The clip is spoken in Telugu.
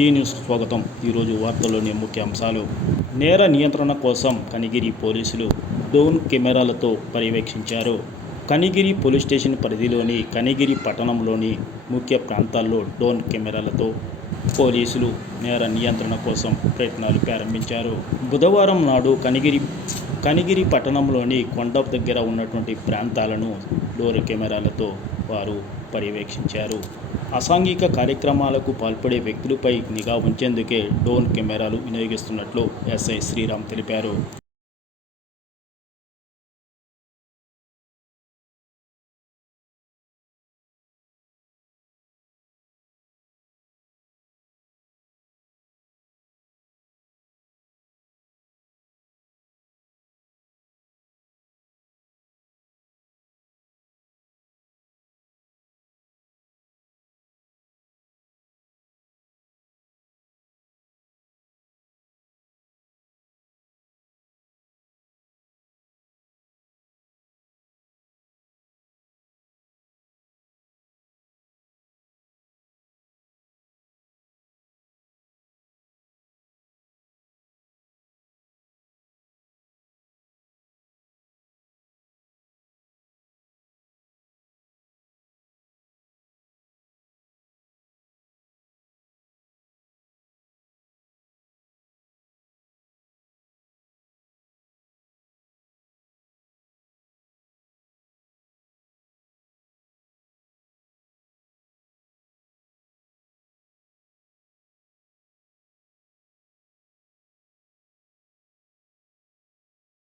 డి న్యూస్ స్వాగతం. ఈరోజు వార్తల్లోని ముఖ్య అంశాలు. నేర నియంత్రణ కోసం కనిగిరి పోలీసులు డ్రోన్ కెమెరాలతో పర్యవేక్షించారు. కనిగిరి పోలీస్ స్టేషన్ పరిధిలోని కనిగిరి పట్టణంలోని ముఖ్య ప్రాంతాల్లో డ్రోన్ కెమెరాలతో పోలీసులు నేర నియంత్రణ కోసం ప్రయత్నాలు ప్రారంభించారు. బుధవారం నాడు కనిగిరి కనిగిరి పట్టణంలోని కొండ దగ్గర ఉన్నటువంటి ప్రాంతాలను డోర్ కెమెరాలతో వారు పర్యవేక్షించారు. అసాంఘిక కార్యక్రమాలకు పాల్పడే వ్యక్తులపై నిఘా ఉంచేందుకే డ్రోన్ కెమెరాలు వినియోగిస్తున్నట్లు ఎస్ఐ శ్రీరామ్ తెలిపారు.